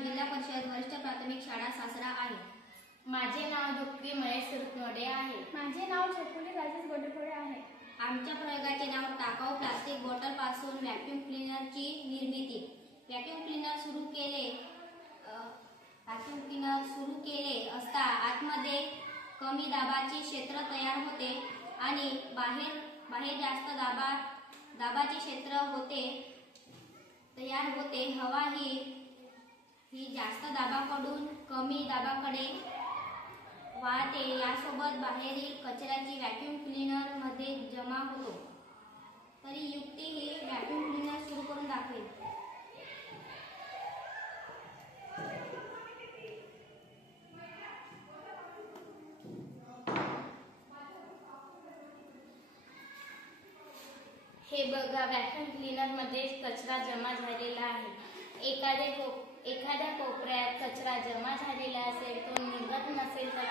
नाव जिल्हा परिषद वरिष्ठ प्राथमिक शाळा सासरा आहे। माझे नाव डॉक्टर महेश सुरतनोडे आहे। माझे नाव छकुली राजेश गोडेफोडे आहे। आमच्या प्रयोगाचे नाव टाकाऊ प्लास्टिक बॉटल पासून व्हॅक्यूम क्लीनरची निर्मिती। व्हॅक्यूम क्लीनर सुरू केले असता आतमध्ये कमी दाबाचे क्षेत्र तयार होते आणि बाहेर जास्त दाबाचे क्षेत्र तयार होते। हवा ही जास्त दाबाकडून कमी दाबाकडे वाहते। यासोबत बाहेरील कचऱ्याची व्हॅक्यूम क्लीनर मध्ये जमा होतो। तरी युक्ती ही व्हॅक्यूम क्लीनर सुरू करून दाखवेल। हे बघा, व्हॅक्यूम क्लीनर मध्ये कचरा जमा झालेला आहे। एखाद्या कोपऱ्यात कचरा जमा झालेला असेल, तो निघत नसेल तर